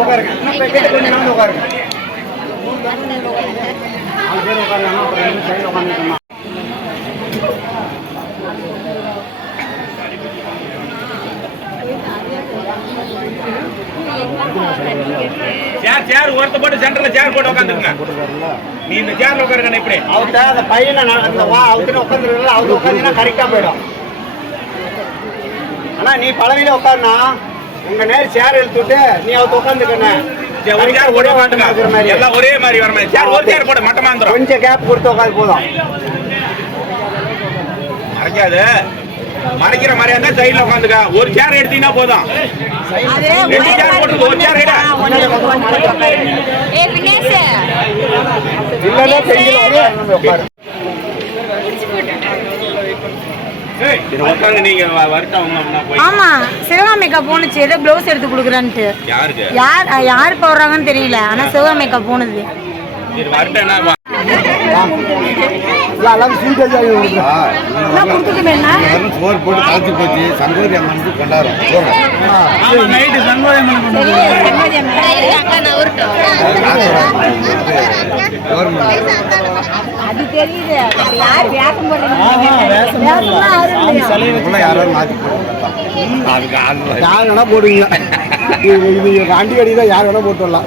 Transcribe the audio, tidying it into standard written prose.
உட்காருங்க. கொஞ்சம் நாள் உட்காருங்க. 4 பேர் உட்காரலாம். அப்புறம் 2 சைடில் உட்காந்துருக்கோம். சேர் ஒருத்த போட்டு சென்டர்ல சேர் போட்டு உட்காந்துருங்க. நீ இந்த சேர்ல உட்காருங்க. இப்படி அவர்கிட்ட அந்த பையனை அவர்கிட்ட உட்காந்துருக்கல, அவரு உட்காந்துன்னா கரெக்டா போயிடும். ஆனா நீ பழவில உட்காருனா உங்க நேரம் சேர் எடுத்துட்டு நீ அவர்கிட்ட உட்காந்துக்கண்ணே. ஒரு சேர் ஒரே மாதிரி எல்லாம் ஒரே மாதிரி வர மாதிரி சேர் ஒரு சேர் போட மட்டமா வந்துடும். கொஞ்சம் கேப் கொடுத்து உட்காந்து போதும். மறைக்காது. மறைக்கிற மாதிரியா இருந்தா சைட்ல உட்காந்துக்க. ஒரு சேர் எடுத்தீங்கன்னா போதும். 2 சேர் போட்டு ஒரு சேர் எடு. ஆமா, சிவகாமிக்கா போனுச்சு. ஏதோ ப்ளவுஸ் எடுத்து கொடுக்குறான்ட்டு. யார் போடுறாங்கன்னு தெரியல. ஆனா சிவகாமிக்கா போனது. போட்டு காய்ச்சி போச்சு. சங்கோதி அம்மன் கொண்டாடும். அது தெரியுது. யார் வேஷம் யாரும் மாத்தி யார் வேணா போடுவீங்க. இது அண்டி அடி தான் யார் வேணா போட்டு வரலாம்.